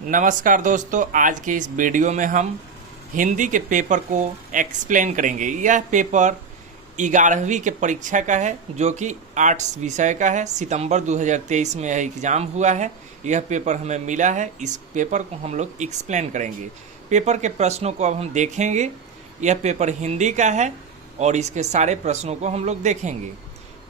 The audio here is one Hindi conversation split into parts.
नमस्कार दोस्तों, आज के इस वीडियो में हम हिंदी के पेपर को एक्सप्लेन करेंगे। यह पेपर 11वीं के परीक्षा का है जो कि आर्ट्स विषय का है। सितंबर 2023 में यह एग्ज़ाम हुआ है। यह पेपर हमें मिला है। इस पेपर को हम लोग एक्सप्लेन करेंगे। पेपर के प्रश्नों को अब हम देखेंगे। यह पेपर हिंदी का है और इसके सारे प्रश्नों को हम लोग देखेंगे।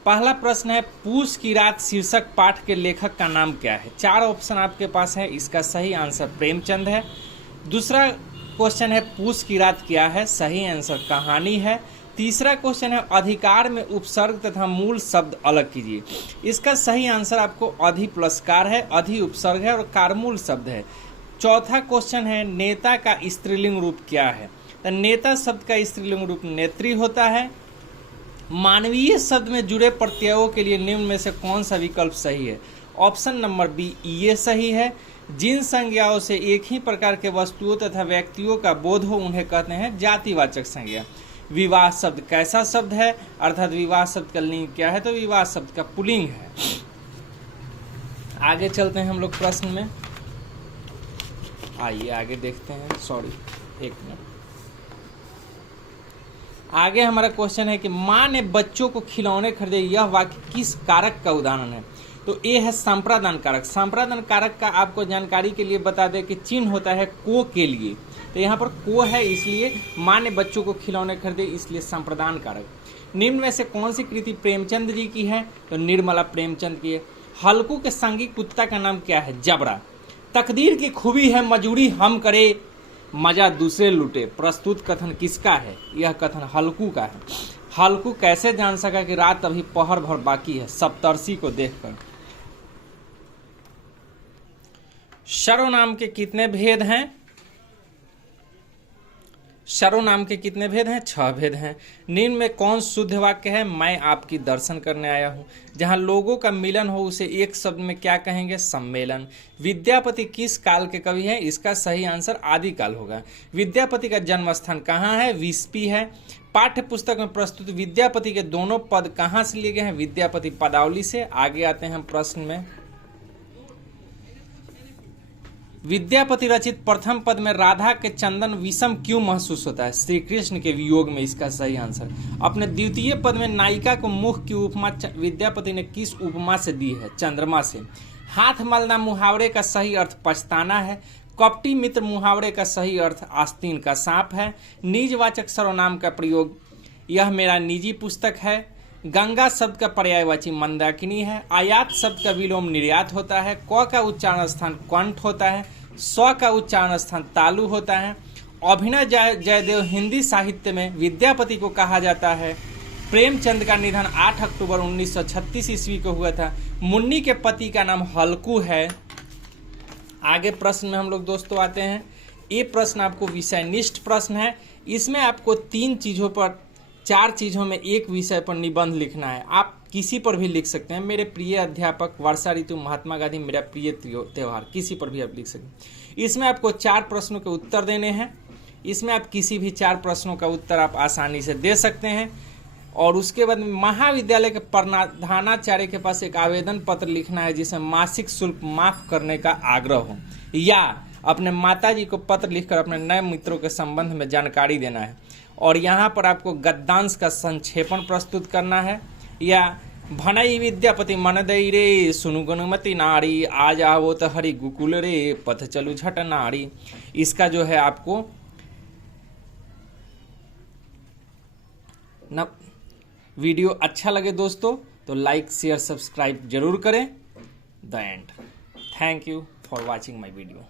पहला प्रश्न है, पूस की रात शीर्षक पाठ के लेखक का नाम क्या है। 4 ऑप्शन आपके पास है। इसका सही आंसर प्रेमचंद है। दूसरा क्वेश्चन है, पूस की रात क्या है। सही आंसर कहानी है। तीसरा क्वेश्चन है, अधिकार में उपसर्ग तथा मूल शब्द अलग कीजिए। इसका सही आंसर आपको अधि प्लस कार है, अधि उपसर्ग है और कारमूल शब्द है। चौथा क्वेश्चन है, नेता का स्त्रीलिंग रूप क्या है। तो नेता शब्द का स्त्रीलिंग रूप नेत्री होता है। मानवीय शब्द में जुड़े प्रत्ययों के लिए निम्न में से कौन सा विकल्प सही है। ऑप्शन नंबर बी ये सही है। जिन संज्ञाओं से एक ही प्रकार के वस्तुओं तथा व्यक्तियों का बोध हो उन्हें कहते हैं जातिवाचक संज्ञा। विवाह शब्द कैसा शब्द है, अर्थात विवाह शब्द का लिंग क्या है, तो विवाह शब्द का पुल्लिंग है। आगे चलते हैं हम लोग प्रश्न में। आइए आगे देखते हैं। एक मिनट। आगे हमारा क्वेश्चन है कि माँ ने बच्चों को खिलौने खरीदे, यह वाक्य किस कारक का उदाहरण है। तो ये है संप्रादान कारक। संप्रादान कारक का आपको जानकारी के लिए बता दें कि चिन्ह होता है को के लिए। तो यहाँ पर को है, इसलिए माँ ने बच्चों को खिलौने खरीदे, इसलिए संप्रदान कारक। निम्न में से कौन सी कृति प्रेमचंद जी की है। तो निर्मला प्रेमचंद की है। हल्कू के संगी कुत्ता का नाम क्या है। जबरा। तकदीर की खूबी है मजूरी हम करे, मजा दूसरे लूटे। प्रस्तुत कथन किसका है। यह कथन हल्कू का है। हल्कू कैसे जान सका कि रात अभी पहर भर बाकी है। सप्तर्षि को देखकर। सर्वनाम के कितने भेद हैं। सर्वनाम के कितने भेद हैं। 6 भेद हैं। निम्न में कौन शुद्ध वाक्य है। मैं आपकी दर्शन करने आया हूँ। जहाँ लोगों का मिलन हो उसे एक शब्द में क्या कहेंगे, सम्मेलन। विद्यापति किस काल के कवि हैं। इसका सही आंसर आदिकाल होगा। विद्यापति का जन्म स्थान कहाँ है, विस्पी है। पाठ्य पुस्तक में प्रस्तुत विद्यापति के दोनों पद कहाँ से लिए गए हैं, विद्यापति पदावली से। आगे आते हैं हम प्रश्न में। विद्यापति रचित प्रथम पद में राधा के चंदन विषम क्यों महसूस होता है, श्री कृष्ण के वियोग में। इसका सही आंसर। अपने द्वितीय पद में नायिका को मुख की उपमा विद्यापति ने किस उपमा से दी है, चंद्रमा से। हाथ मलना मुहावरे का सही अर्थ पछताना है। कपटी मित्र मुहावरे का सही अर्थ आस्तीन का सांप है। निजवाचक सर्वनाम का प्रयोग, यह मेरा निजी पुस्तक है। गंगा शब्द का पर्यायवाची मंदाकिनी है। आयात शब्द का विलोम निर्यात होता है। क का उच्चारण स्थान कंठ होता है। स्व का उच्चारण स्थान तालु होता है। अभिनव जयदेव हिंदी साहित्य में विद्यापति को कहा जाता है। प्रेमचंद का निधन 8 अक्टूबर 1936 ईस्वी को हुआ था। मुन्नी के पति का नाम हल्कू है। आगे प्रश्न में हम लोग दोस्तों आते हैं। ये प्रश्न आपको विषयनिष्ठ प्रश्न है। इसमें आपको 4 चीज़ों में एक विषय पर निबंध लिखना है। आप किसी पर भी लिख सकते हैं। मेरे प्रिय अध्यापक, वर्षा ऋतु, महात्मा गांधी, मेरा प्रिय त्यौहार, किसी पर भी आप लिख सकते हैं। इसमें आपको 4 प्रश्नों के उत्तर देने हैं। इसमें आप किसी भी 4 प्रश्नों का उत्तर आप आसानी से दे सकते हैं। और उसके बाद महाविद्यालय के प्रधानाचार्य के पास एक आवेदन पत्र लिखना है जिसमें मासिक शुल्क माफ करने का आग्रह हो, या अपने माताजी को पत्र लिखकर अपने नए मित्रों के संबंध में जानकारी देना है। और यहाँ पर आपको गद्यांश का संक्षेपण प्रस्तुत करना है। या भनई विद्यापति मन दई रे, सुनु गुणमती नारी, आज आवो तो हरि गुकुल रे, पथ चलू झट नारी। इसका जो है आपको न वीडियो अच्छा लगे दोस्तों तो लाइक शेयर सब्सक्राइब जरूर करें। The end. Thank you for watching my video.